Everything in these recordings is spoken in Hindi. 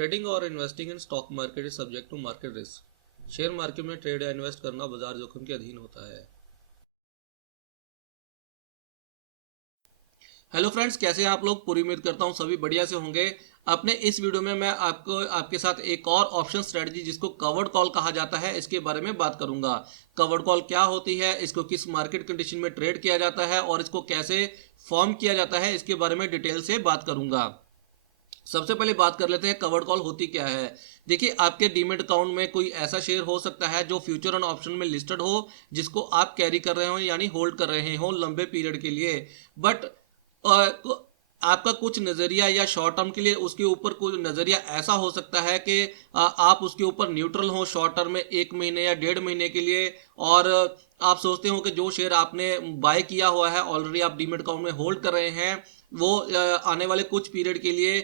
ट्रेडिंग और investing in stock market is subject to market risk. Share market में ट्रेड या इन्वेस्ट करना बाजार जोखिम के अधीन होता है। हेलो फ्रेंड्स, कैसे हैं आप लोग? पूरी उम्मीद करता हूं सभी बढ़िया से होंगे। अपने इस वीडियो में मैं आपके साथ एक और ऑप्शन स्ट्रेटजी जिसको कवर्ड कॉल कहा जाता है इसके बारे में बात करूंगा। कवर्ड कॉल क्या होती है, इसको किस मार्केट कंडीशन में ट्रेड किया जाता है और इसको कैसे फॉर्म किया जाता है, इसके बारे में डिटेल से बात करूंगा। सबसे पहले बात कर लेते हैं कवर्ड कॉल होती क्या है। देखिए, आपके डीमेट अकाउंट में कोई ऐसा शेयर हो सकता है जो फ्यूचर एंड ऑप्शन में लिस्टेड हो, जिसको आप कैरी कर रहे हो यानी होल्ड कर रहे हो लंबे पीरियड के लिए। बट आपका कुछ नज़रिया या शॉर्ट टर्म के लिए उसके ऊपर कोई नज़रिया ऐसा हो सकता है कि आप उसके ऊपर न्यूट्रल हो शॉर्ट टर्म में 1 महीने या 1.5 महीने के लिए। और आप सोचते हो कि जो शेयर आपने बाय किया हुआ है ऑलरेडी, आप डीमेट अकाउंट में होल्ड कर रहे हैं, वो आने वाले कुछ पीरियड के लिए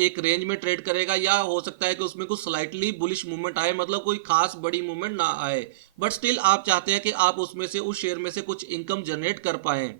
एक रेंज में ट्रेड करेगा, या हो सकता है कि उसमें कुछ स्लाइटली बुलिश मूवमेंट आए, मतलब कोई खास बड़ी मूवमेंट ना आए, बट स्टिल आप चाहते हैं कि आप उसमें से उस शेयर में से कुछ इनकम जनरेट कर पाएं।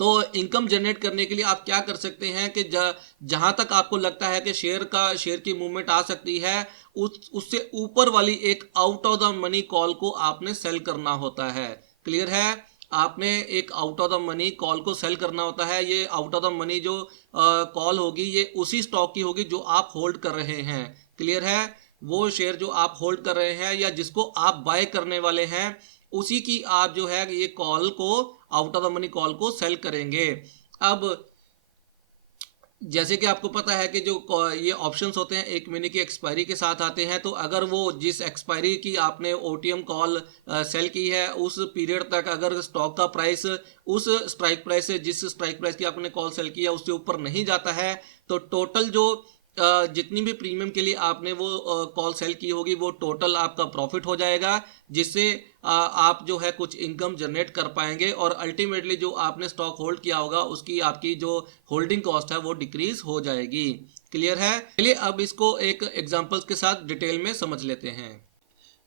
तो इनकम जनरेट करने के लिए आप क्या कर सकते हैं कि जहां तक आपको लगता है कि शेयर की मूवमेंट आ सकती है, उससे ऊपर वाली एक out of the money call को आपने सेल करना होता है। क्लियर है? आपने एक out of the money call को सेल करना होता है। ये आउट ऑफ द मनी जो कॉल होगी, ये उसी स्टॉक की होगी जो आप होल्ड कर रहे हैं। क्लियर है? वो शेयर जो आप होल्ड कर रहे हैं या जिसको आप बाय करने वाले हैं, उसी की आप जो है ये कॉल को, out of the money call को सेल करेंगे। अब जैसे कि आपको पता है कि जो ये ऑप्शंस होते हैं 1 महीने की एक्सपायरी के साथ आते हैं, तो अगर वो जिस एक्सपायरी की आपने ओटीएम कॉल सेल की है उस पीरियड तक अगर स्टॉक का प्राइस उस स्ट्राइक प्राइस से, जिस स्ट्राइक प्राइस की आपने कॉल सेल किया, उससे ऊपर नहीं जाता है, तो टोटल जो जितनी भी प्रीमियम के लिए आपने वो कॉल सेल की होगी, वो टोटल आपका प्रॉफिट हो जाएगा, जिससे आप जो है कुछ इनकम जनरेट कर पाएंगे और अल्टीमेटली जो आपने स्टॉक होल्ड किया होगा उसकी आपकी जो होल्डिंग कॉस्ट है वो डिक्रीज हो जाएगी। क्लियर है? चलिए अब इसको एक एग्जांपल्स के साथ डिटेल में समझ लेते हैं।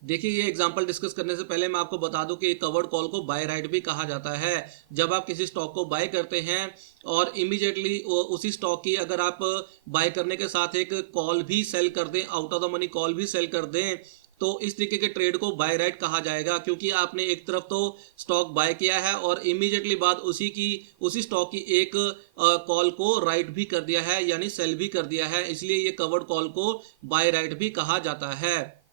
देखिए, ये एग्जांपल डिस्कस करने से पहले मैं आपको बता दूं कि कवर्ड कॉल को बाय राइट भी कहा जाता है। जब आप किसी स्टॉक को बाय करते हैं और इमीडिएटली उसी स्टॉक की अगर आप बाय करने के साथ एक कॉल भी सेल कर दें, out of the money call भी सेल कर दें, तो इस तरीके के ट्रेड को बाय राइट कहा जाएगा, क्योंकि आपने एक तरफ तो स्टॉक बाय किया है और इमीडिएटली बाद उसी स्टॉक की एक कॉल को राइट भी कर दिया है, यानी सेल भी कर दिया है, इसलिए ये कवर्ड कॉल को बाय राइट भी कहा जाता है।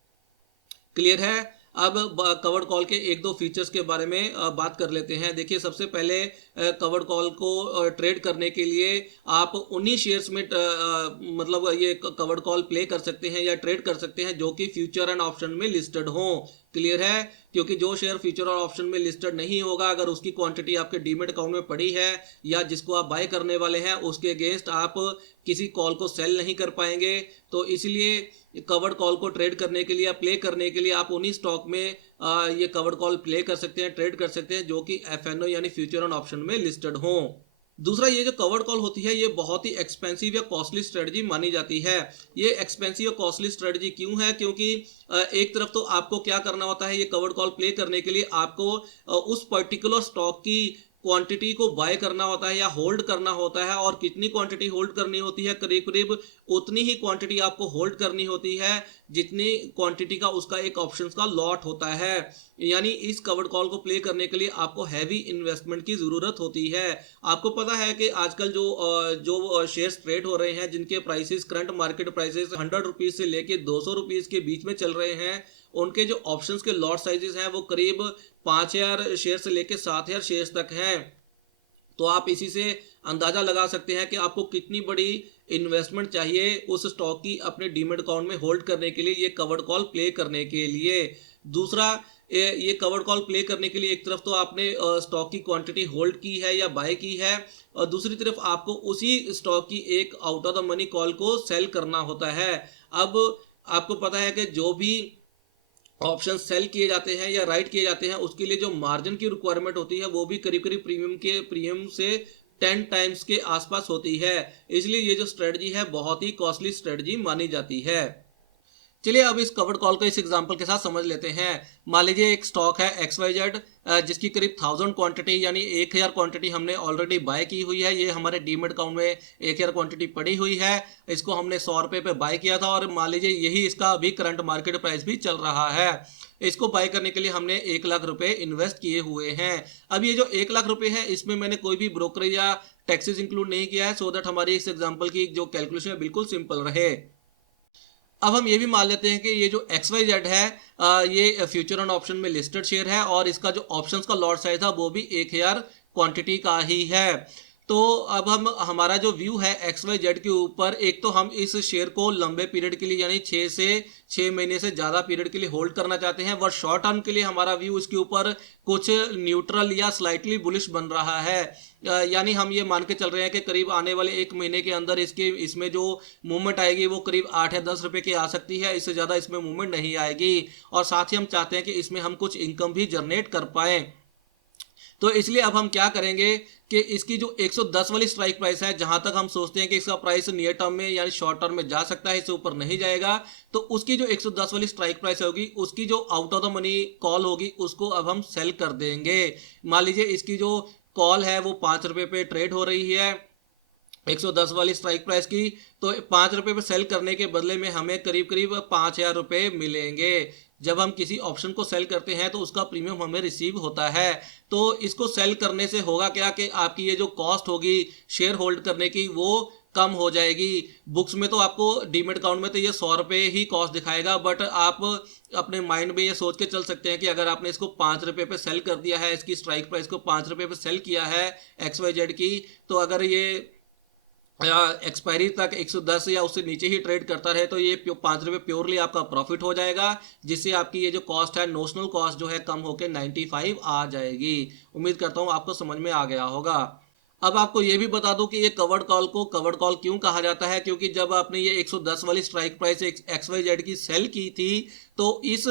क्लियर है? अब कवर्ड कॉल के एक दो फीचर्स के बारे में बात कर लेते हैं। देखिए, सबसे पहले कवर्ड कॉल को ट्रेड करने के लिए आप उन्हीं शेयर्स में मतलब ये कवर्ड कॉल प्ले कर सकते हैं या ट्रेड कर सकते हैं जो कि फ्यूचर एंड ऑप्शन में लिस्टेड हो। क्लियर है? क्योंकि जो शेयर फ्यूचर और ऑप्शन में लिस्टेड नहीं होगा, अगर उसकी क्वांटिटी आपके डीमेट अकाउंट में पड़ी है या जिसको आप बाय करने वाले हैं, उसके अगेंस्ट आप किसी कॉल को सेल नहीं कर पाएंगे। तो इसलिए कवर्ड कॉल को ट्रेड करने के लिए या प्ले करने के लिए आप उन्हीं स्टॉक में ये कवर्ड कॉल प्ले कर सकते हैं, ट्रेड कर सकते हैं, जो कि एफएनओ यानी फ्यूचर एंड ऑप्शन में लिस्टेड हो। दूसरा, ये जो कवर्ड कॉल होती है ये बहुत ही एक्सपेंसिव या कॉस्टली स्ट्रेटजी मानी जाती है। ये एक्सपेंसिव या कॉस्टली स्ट्रेटजी क्यों है? क्योंकि एक तरफ तो आपको क्या करना होता है, ये कवर्ड कॉल प्ले करने के लिए आपको उस पर्टिकुलर स्टॉक की क्वांटिटी को बाय करना होता है या होल्ड करना होता है, और कितनी क्वांटिटी होल्ड करनी होती है, करीब करीब उतनी ही क्वांटिटी आपको होल्ड करनी होती है जितनी क्वांटिटी का उसका एक ऑप्शन का लॉट होता है। यानी इस कवर्ड कॉल को प्ले करने के लिए आपको हैवी इन्वेस्टमेंट की जरूरत होती है। आपको पता है कि आजकल जो शेयर्स ट्रेड हो रहे हैं, जिनके prices current market prices 100 rupees से लेके 200 रुपीज के बीच में चल रहे हैं, उनके जो ऑप्शंस के लॉट साइजेस हैं वो करीब 5,000 शेयर से लेके 7,000 शेयर्स तक हैं। तो आप इसी से अंदाजा लगा सकते हैं कि आपको कितनी बड़ी इन्वेस्टमेंट चाहिए उस स्टॉक की अपने डीमेट अकाउंट में होल्ड करने के लिए, ये कवर्ड कॉल प्ले करने के लिए। दूसरा, ये कवर्ड कॉल प्ले करने के लिए एक तरफ तो आपने स्टॉक की क्वांटिटी होल्ड की है या बाय की है, और दूसरी तरफ आपको उसी स्टॉक की एक out of the money call को सेल करना होता है। अब आपको पता है कि जो भी ऑप्शन सेल किए जाते हैं या राइट किए जाते हैं, उसके लिए जो मार्जिन की रिक्वायरमेंट होती है वो भी करीब करीब प्रीमियम से 10 टाइम्स के आसपास होती है। इसलिए ये जो स्ट्रेटजी है बहुत ही कॉस्टली स्ट्रेटजी मानी जाती है। चलिए अब इस कवर्ड कॉल को इस एग्जांपल के साथ समझ लेते हैं। मान लीजिए एक स्टॉक है XYZ, जिसकी करीब 1000 क्वांटिटी यानी 1000 क्वांटिटी हमने ऑलरेडी बाय की हुई है। ये हमारे डीमेट अकाउंट में 1000 क्वांटिटी पड़ी हुई है। इसको हमने 100 रुपये पे बाय किया था और मान लीजिए यही इसका अभी करंट मार्केट प्राइस भी चल रहा है। इसको बाय करने के लिए हमने 1 लाख रुपए इन्वेस्ट किए हुए हैं। अब ये जो 1 लाख रुपए है इसमें मैंने कोई भी ब्रोकरेज या टैक्सेस इंक्लूड नहीं किया है, सो दैट हमारी इस एग्जांपल की जो कैलकुलेशन है बिल्कुल सिंपल रहे। अब हम ये भी मान लेते हैं कि ये जो XYZ है, ये फ्यूचर एंड ऑप्शन में लिस्टेड शेयर है और इसका जो ऑप्शंस का लॉट साइज था वो भी 1000 क्वांटिटी का ही है। तो अब हम हमारा जो व्यू है XYZ के ऊपर, एक तो हम इस शेयर को लंबे पीरियड के लिए यानी 6 महीने से ज़्यादा पीरियड के लिए होल्ड करना चाहते हैं, और शॉर्ट टर्म के लिए हमारा व्यू इसके ऊपर कुछ न्यूट्रल या स्लाइटली बुलिश बन रहा है। यानी हम ये मान के चल रहे हैं कि करीब आने वाले 1 महीने के अंदर इसमें जो मूवमेंट आएगी वो करीब 8 या 10 रुपए की आ सकती है, इससे ज़्यादा इसमें मूवमेंट नहीं आएगी। और साथ ही हम चाहते हैं कि इसमें हम कुछ इनकम भी जनरेट कर पाएँ। तो इसलिए अब हम क्या करेंगे कि इसकी जो 110 वाली स्ट्राइक प्राइस है, जहां तक हम सोचते हैं कि इसका प्राइस नियर टर्म में यानी शॉर्ट टर्म में जा सकता है, इससे ऊपर नहीं जाएगा, तो उसकी जो 110 वाली स्ट्राइक प्राइस होगी उसकी जो out of the money call होगी उसको अब हम सेल कर देंगे। मान लीजिए इसकी जो कॉल है वो 5 रुपए पे ट्रेड हो रही है 110 वाली स्ट्राइक प्राइस की, तो 5 रुपए पे सेल करने के बदले में हमें करीब करीब 5000 रुपये मिलेंगे। जब हम किसी ऑप्शन को सेल करते हैं तो उसका प्रीमियम हमें रिसीव होता है। तो इसको सेल करने से होगा क्या कि आपकी ये जो कॉस्ट होगी शेयर होल्ड करने की वो कम हो जाएगी। बुक्स में तो आपको डीमेट अकाउंट में तो ये 100 रुपये ही कॉस्ट दिखाएगा, बट आप अपने माइंड में ये सोच के चल सकते हैं कि अगर आपने इसको 5 रुपये पे सेल कर दिया है, इसकी स्ट्राइक प्राइस को 5 रुपये पे सेल किया है XYZ की, तो अगर ये एक्सपायरी तक 110 या उससे नीचे ही ट्रेड करता रहे तो ये 5 रुपये प्योरली आपका प्रॉफिट हो जाएगा, जिससे आपकी ये जो कॉस्ट है नोशनल कॉस्ट जो है कम होकर 95 आ जाएगी। उम्मीद करता हूँ आपको समझ में आ गया होगा। अब आपको ये भी बता दूं कि ये कवर्ड कॉल को कवर्ड कॉल क्यों कहा जाता है, क्योंकि जब आपने ये 110 वाली स्ट्राइक प्राइस XYZ की सेल की थी तो इस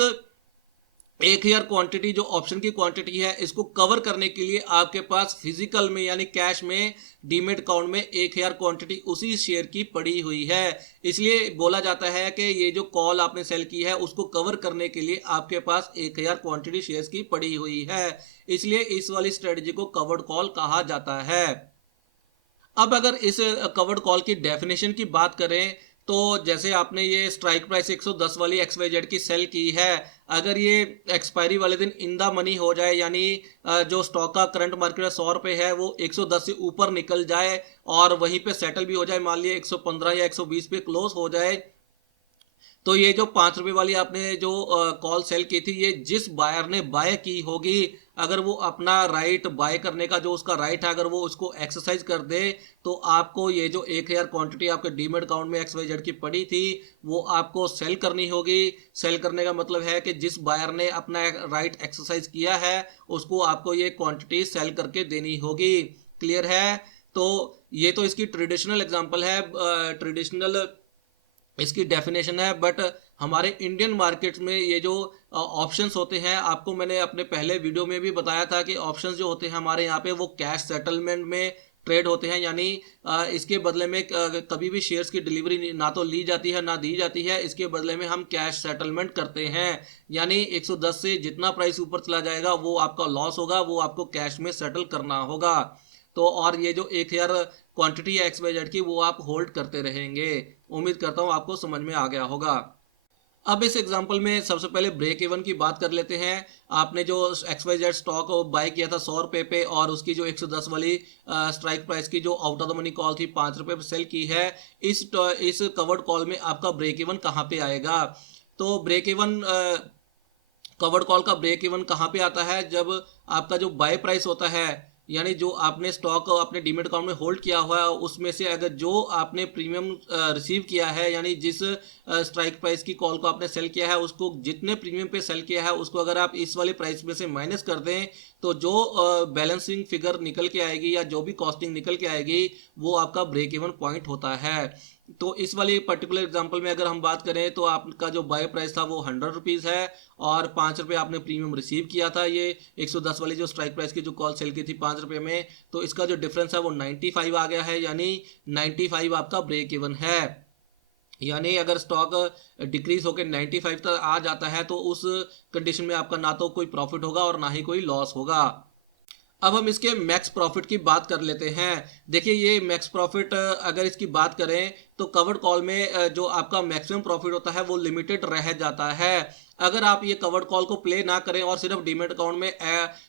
1000 क्वांटिटी जो ऑप्शन की क्वांटिटी है इसको कवर करने के लिए आपके पास फिजिकल में यानी कैश में डीमेट अकाउंट में 1000 क्वांटिटी उसी शेयर की पड़ी हुई है। इसलिए बोला जाता है कि ये जो कॉल आपने सेल की है उसको कवर करने के लिए आपके पास 1000 क्वांटिटी शेयर्स की पड़ी हुई है, इसलिए इस वाली स्ट्रेटजी को कवर्ड कॉल कहा जाता है। अब अगर इस कवर्ड कॉल की डेफिनेशन की बात करें तो जैसे आपने ये स्ट्राइक प्राइस 110 वाली XYZ की सेल की है, अगर ये एक्सपायरी वाले दिन इन द मनी हो जाए यानी जो स्टॉक का करंट मार्केट 100 रुपये है वो 110 से ऊपर निकल जाए और वहीं पे सेटल भी हो जाए, मान लिया 115 या 120 पे क्लोज हो जाए, तो ये जो 5 रुपये वाली आपने जो कॉल सेल की थी ये जिस बायर ने बाय की होगी, अगर वो अपना राइट बाय करने का जो उसका राइट है अगर वो उसको एक्सरसाइज कर दे तो आपको ये जो 1000 क्वांटिटी आपके डीमेट अकाउंट में XYZ की पड़ी थी वो आपको सेल करनी होगी। सेल करने का मतलब है कि जिस बायर ने अपना राइट एक्सरसाइज किया है उसको आपको ये क्वांटिटी सेल करके देनी होगी। क्लियर है? तो ये तो इसकी ट्रेडिशनल एग्जाम्पल है, ट्रेडिशनल इसकी डेफिनेशन है, बट हमारे इंडियन मार्केट में ये जो ऑप्शंस होते हैं, आपको मैंने अपने पहले वीडियो में भी बताया था कि ऑप्शंस जो होते हैं हमारे यहाँ पे वो कैश सेटलमेंट में ट्रेड होते हैं, यानी इसके बदले में कभी भी शेयर्स की डिलीवरी ना तो ली जाती है ना दी जाती है, इसके बदले में हम कैश सेटलमेंट करते हैं। यानी 110 से जितना प्राइस ऊपर चला जाएगा वो आपका लॉस होगा, वो आपको कैश में सेटल करना होगा। तो और ये जो 1000 क्वांटिटी है XYZ की वो आप होल्ड करते रहेंगे। उम्मीद करता हूँ आपको समझ में आ गया होगा। अब इस एग्जांपल में सबसे पहले ब्रेक इवन की बात कर लेते हैं। आपने जो XYZ स्टॉक बाय किया था 100 रुपये पे और उसकी जो 110 वाली स्ट्राइक प्राइस की जो out of the money call थी 5 रुपये पे सेल की है, इस कवर्ड कॉल में आपका ब्रेक इवन कहाँ पे आएगा? तो ब्रेक इवन कवर्ड कॉल का ब्रेक इवन कहाँ पे आता है? जब आपका जो बाय प्राइस होता है यानी जो आपने स्टॉक अपने डीमेट अकाउंट में होल्ड किया हुआ है उसमें से अगर जो आपने प्रीमियम रिसीव किया है यानी जिस स्ट्राइक प्राइस की कॉल को आपने सेल किया है उसको जितने प्रीमियम पे सेल किया है उसको अगर आप इस वाले प्राइस में से माइनस कर दें तो जो बैलेंसिंग फिगर निकल के आएगी या जो भी कॉस्टिंग निकल के आएगी वो आपका ब्रेक इवन पॉइंट होता है। तो इस वाली पर्टिकुलर एग्जांपल में अगर हम बात करें तो आपका जो बाय प्राइस था वो 100 रुपीज़ है और 5 रुपये आपने प्रीमियम रिसीव किया था, ये 110 वाली जो स्ट्राइक प्राइस की जो कॉल सेल की थी 5 रुपये में, तो इसका जो डिफरेंस है वो 95 आ गया है, यानी 95 आपका ब्रेक इवन है। यानी अगर स्टॉक डिक्रीज होकर 95 तक आ जाता है तो उस कंडीशन में आपका ना तो कोई प्रॉफिट होगा और ना ही कोई लॉस होगा। अब हम इसके मैक्स प्रॉफिट की बात कर लेते हैं। देखिए ये मैक्स प्रॉफिट अगर इसकी बात करें तो कवर्ड कॉल में जो आपका मैक्सिमम प्रॉफिट होता है वो लिमिटेड रह जाता है। अगर आप ये कवर्ड कॉल को प्ले ना करें और सिर्फ डीमैट अकाउंट में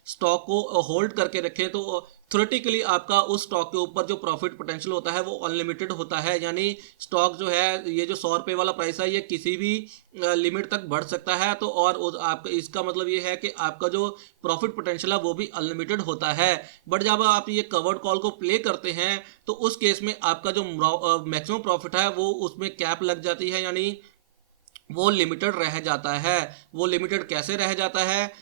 स्टॉक को होल्ड करके रखें तो थ्योरेटिकली आपका उस स्टॉक के ऊपर जो प्रॉफिट पोटेंशियल होता है वो अनलिमिटेड होता है। यानी स्टॉक जो है ये जो 100 रुपये वाला प्राइस है ये किसी भी लिमिट तक बढ़ सकता है। तो और आपका इसका मतलब ये है कि आपका जो प्रॉफिट पोटेंशियल है वो भी अनलिमिटेड होता है। बट जब आप ये कवर्ड कॉल को प्ले करते हैं तो उस केस में आपका जो मैक्सिमम प्रॉफिट है वो उसमें कैप लग जाती है, यानी वो लिमिटेड रह जाता है। वो लिमिटेड कैसे रह जाता है?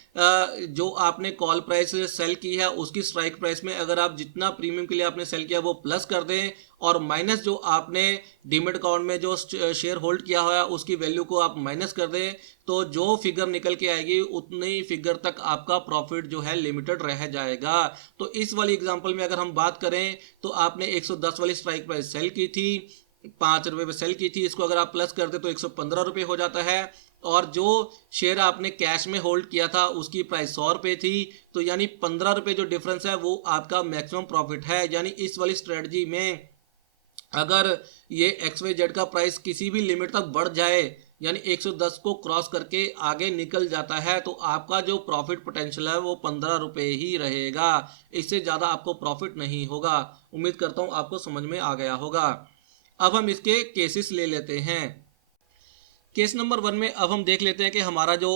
जो आपने कॉल प्राइस सेल की है उसकी स्ट्राइक प्राइस में अगर आप जितना प्रीमियम के लिए आपने सेल किया वो प्लस कर दें और माइनस जो आपने डीमेट अकाउंट में जो शेयर होल्ड किया हुआ है उसकी वैल्यू को आप माइनस कर दें, तो जो फिगर निकल के आएगी उतनी फिगर तक आपका प्रॉफिट जो है लिमिटेड रह जाएगा। तो इस वाली एग्जांपल में अगर हम बात करें तो आपने 110 वाली स्ट्राइक प्राइस सेल की थी, 5 रुपये पे सेल की थी, इसको अगर आप प्लस कर दे तो 115 रुपये हो जाता है। और जो शेयर आपने कैश में होल्ड किया था उसकी प्राइस 100 रुपये थी, तो यानी 15 रुपये जो डिफरेंस है वो आपका मैक्सिमम प्रॉफिट है। यानी इस वाली स्ट्रेटजी में अगर ये XYZ का प्राइस किसी भी लिमिट तक बढ़ जाए यानी 110 को क्रॉस करके आगे निकल जाता है तो आपका जो प्रॉफिट पोटेंशियल है वो 15 रुपये ही रहेगा, इससे ज़्यादा आपको प्रॉफिट नहीं होगा। उम्मीद करता हूँ आपको समझ में आ गया होगा। अब हम इसके केसेस ले लेते हैं। केस नंबर 1 में अब हम देख लेते हैं कि हमारा जो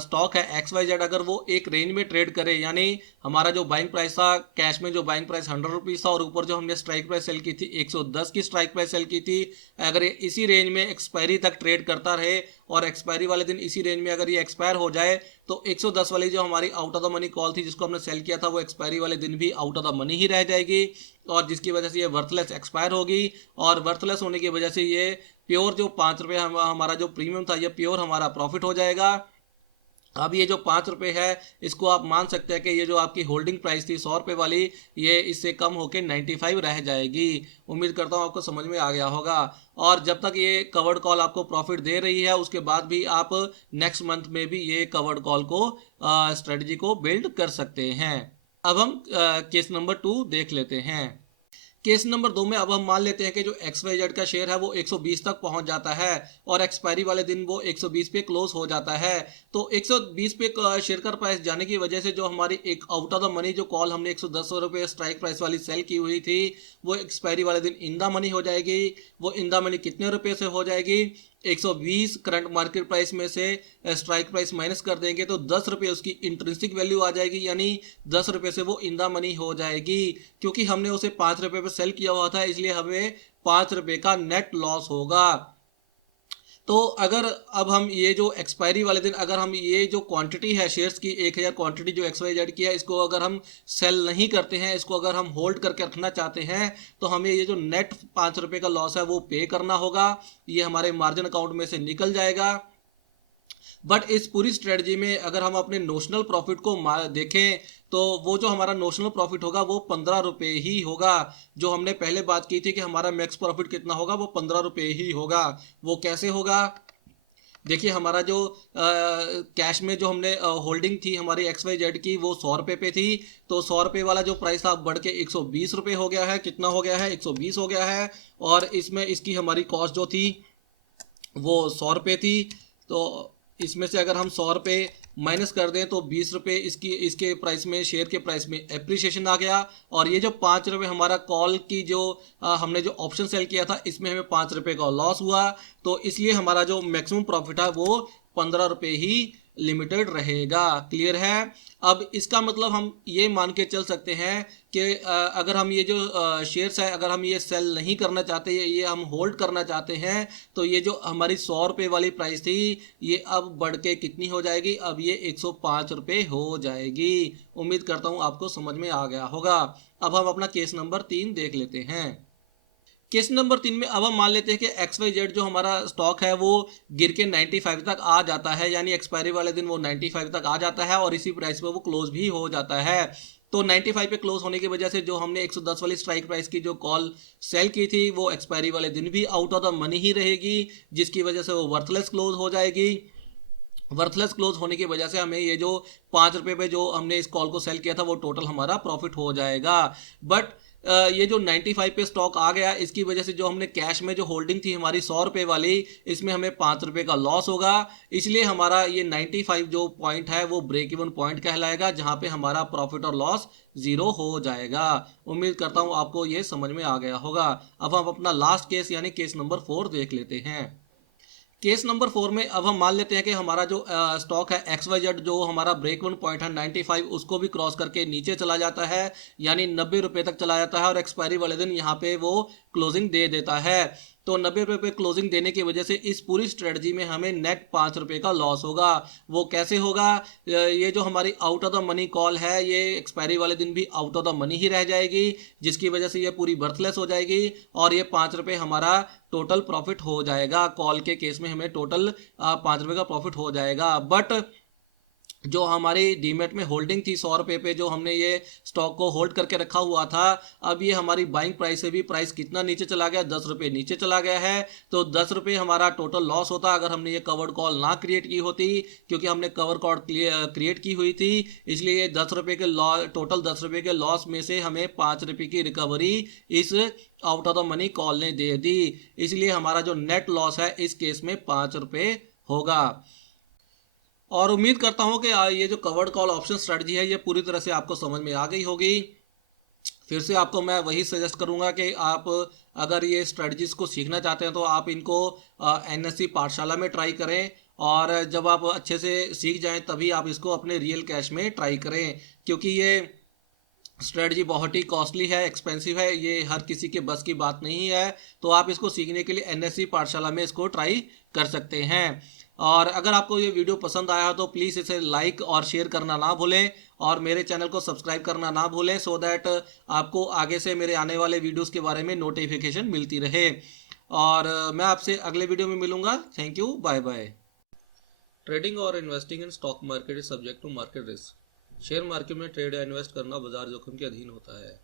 स्टॉक है XYZ अगर वो एक रेंज में ट्रेड करे, यानी हमारा जो बाइंग प्राइस था कैश में जो बाइंग प्राइस 100 रुपीज़ था और ऊपर जो हमने स्ट्राइक प्राइस सेल की थी 110 की स्ट्राइक प्राइस सेल की थी, अगर ये इसी रेंज में एक्सपायरी तक ट्रेड करता रहे और एक्सपायरी वाले दिन इसी रेंज में अगर ये एक्सपायर हो जाए तो 110 वाली जो हमारी out of the money call थी जिसको हमने सेल किया था वो एक्सपायरी वाले दिन भी आउट ऑफ द मनी ही रह जाएगी और जिसकी वजह से ये वर्थलेस एक्सपायर होगी। और वर्थलेस होने की वजह से ये प्योर जो 5 रुपये हमारा जो प्रीमियम था ये प्योर हमारा प्रॉफिट हो जाएगा। अब ये जो 5 रुपये है इसको आप मान सकते हैं कि ये जो आपकी होल्डिंग प्राइस थी 100 रुपये वाली ये इससे कम होकर 95 रह जाएगी। उम्मीद करता हूँ आपको समझ में आ गया होगा। और जब तक ये कवर्ड कॉल आपको प्रॉफिट दे रही है उसके बाद भी आप नेक्स्ट मंथ में भी ये कवर्ड कॉल को स्ट्रेटजी को बिल्ड कर सकते हैं। अब हम केस नंबर 2 देख लेते हैं। केस नंबर 2 में अब हम मान लेते हैं कि जो XYZ का शेयर है वो 120 तक पहुंच जाता है और एक्सपायरी वाले दिन वो 120 पे क्लोज हो जाता है। तो 120 पे शेयर का प्राइस जाने की वजह से जो हमारी एक आउट ऑफ द मनी जो कॉल हमने 110 रुपये स्ट्राइक प्राइस वाली सेल की हुई थी वो एक्सपायरी वाले दिन इन द मनी हो जाएगी। वो इन द मनी कितने रुपए से हो जाएगी? 120 करंट मार्केट प्राइस में से स्ट्राइक प्राइस माइनस कर देंगे तो 10 रुपये उसकी इंट्रिंसिक वैल्यू आ जाएगी, यानी 10 रुपये से वो इन द मनी हो जाएगी। क्योंकि हमने उसे 5 रुपये पर सेल किया हुआ था इसलिए हमें 5 रुपये का नेट लॉस होगा। तो अगर अब हम ये जो एक्सपायरी वाले दिन अगर हम ये जो क्वांटिटी है शेयर्स की 1000 क्वांटिटी जो XYZ की है इसको अगर हम सेल नहीं करते हैं, इसको अगर हम होल्ड करके रखना चाहते हैं तो हमें ये जो नेट 5 रुपये का लॉस है वो पे करना होगा। ये हमारे मार्जिन अकाउंट में से निकल जाएगा। बट इस पूरी स्ट्रेटजी में अगर हम अपने नोशनल प्रॉफिट को देखें तो वो जो हमारा नोशनल प्रॉफिट होगा वो 15 रुपये ही होगा। जो हमने पहले बात की थी कि हमारा मैक्स प्रॉफिट कितना होगा वो 15 रुपये ही होगा। वो कैसे होगा? देखिए हमारा जो कैश में जो हमने होल्डिंग थी हमारी XYZ की वो 100 रुपये पे थी, तो 100 रुपये वाला जो प्राइस था बढ़ के 120 रुपये हो गया है। कितना हो गया है? 120 हो गया है। और इसमें इसकी हमारी कॉस्ट जो थी वो 100 रुपये थी, तो इसमें से अगर हम 100 रुपये माइनस कर दें तो 20 रुपये इसके प्राइस में शेयर के प्राइस में एप्रिसिएशन आ गया। और ये जो 5 रुपये हमारा कॉल की जो हमने जो ऑप्शन सेल किया था इसमें हमें 5 रुपये का लॉस हुआ, तो इसलिए हमारा जो मैक्सिमम प्रॉफिट है वो 15 रुपये ही लिमिटेड रहेगा। क्लियर है? अब इसका मतलब हम ये मान के चल सकते हैं कि अगर हम ये जो शेयर्स है अगर हम ये सेल नहीं करना चाहते ये हम होल्ड करना चाहते हैं तो ये जो हमारी 100 रुपये वाली प्राइस थी ये अब बढ़ के कितनी हो जाएगी? अब ये 105 रुपये हो जाएगी। उम्मीद करता हूँ आपको समझ में आ गया होगा। अब हम अपना केस नंबर 3 देख लेते हैं। केस नंबर 3 में अब हम मान लेते हैं कि XYZ जो हमारा स्टॉक है वो गिर के 95 तक आ जाता है, यानी एक्सपायरी वाले दिन वो 95 तक आ जाता है और इसी प्राइस पे वो क्लोज भी हो जाता है। तो 95 पे क्लोज होने की वजह से जो हमने 110 वाली स्ट्राइक प्राइस की जो कॉल सेल की थी वो एक्सपायरी वाले दिन भी आउट ऑफ द मनी ही रहेगी, जिसकी वजह से वो वर्थलेस क्लोज हो जाएगी। वर्थलेस क्लोज होने की वजह से हमें ये जो 5 रुपए पे जो हमने इस कॉल को सेल किया था वो टोटल हमारा प्रॉफिट हो जाएगा। बट ये जो 95 पे स्टॉक आ गया, इसकी वजह से जो हमने कैश में जो होल्डिंग थी हमारी 100 रुपए वाली, इसमें हमें 5 रुपए का लॉस होगा। इसलिए हमारा ये 95 जो पॉइंट है वो ब्रेक इवन पॉइंट कहलाएगा, जहां पे हमारा प्रॉफिट और लॉस जीरो हो जाएगा। उम्मीद करता हूं आपको ये समझ में आ गया होगा। अब हम अपना लास्ट केस यानी केस नंबर 4 देख लेते हैं। केस नंबर 4 में अब हम मान लेते हैं कि हमारा जो स्टॉक है XYZ, जो हमारा ब्रेक वन पॉइंट है 95, उसको भी क्रॉस करके नीचे चला जाता है, यानी 90 रुपए तक चला जाता है और एक्सपायरी वाले दिन यहाँ पे वो क्लोजिंग दे देता है। तो 90 रुपए पे क्लोजिंग देने की वजह से इस पूरी स्ट्रेटजी में हमें नेट 5 रुपए का लॉस होगा। वो कैसे होगा? ये जो हमारी out of the money call है ये एक्सपायरी वाले दिन भी आउट ऑफ द मनी ही रह जाएगी, जिसकी वजह से ये पूरी बर्थलेस हो जाएगी और ये 5 रुपए हमारा टोटल प्रॉफिट हो जाएगा। कॉल के केस में हमें टोटल 5 रुपए का प्रॉफिट हो जाएगा। बट जो हमारी डीमेट में होल्डिंग थी 100 रुपए पे, जो हमने ये स्टॉक को होल्ड करके रखा हुआ था, अब ये हमारी बाइंग प्राइस से भी प्राइस कितना नीचे चला गया? 10 रुपए नीचे चला गया है। तो 10 रुपए हमारा टोटल लॉस होता अगर हमने ये कवर्ड कॉल ना क्रिएट की होती, क्योंकि हमने कवर कॉल क्रिएट की हुई थी। इसलिए 10 रुपए के टोटल 10 रुपए के लॉस में से हमें 5 रुपए की रिकवरी इस out of the money call ने दे दी। इसलिए हमारा जो नेट लॉस है इस केस में 5 रुपए होगा। और उम्मीद करता हूं कि ये जो कवर्ड कॉल ऑप्शन स्ट्रेटजी है ये पूरी तरह से आपको समझ में आ गई होगी। फिर से आपको मैं वही सजेस्ट करूंगा कि आप अगर ये स्ट्रेटजीज को सीखना चाहते हैं तो आप इनको NSE पाठशाला में ट्राई करें, और जब आप अच्छे से सीख जाएं तभी आप इसको अपने रियल कैश में ट्राई करें, क्योंकि ये स्ट्रेटजी बहुत ही कॉस्टली है, एक्सपेंसिव है, ये हर किसी के बस की बात नहीं है। तो आप इसको सीखने के लिए NSE पाठशाला में इसको ट्राई कर सकते हैं। और अगर आपको ये वीडियो पसंद आया हो तो प्लीज़ इसे लाइक और शेयर करना ना भूलें, और मेरे चैनल को सब्सक्राइब करना ना भूलें, सो दैट आपको आगे से मेरे आने वाले वीडियोस के बारे में नोटिफिकेशन मिलती रहे। और मैं आपसे अगले वीडियो में मिलूंगा। Thank you, bye bye. Trading और investing in stock market is subject to market risk. Share market में ट्रेड या इन्वेस्ट करना बाजार जोखिम के अधीन होता है।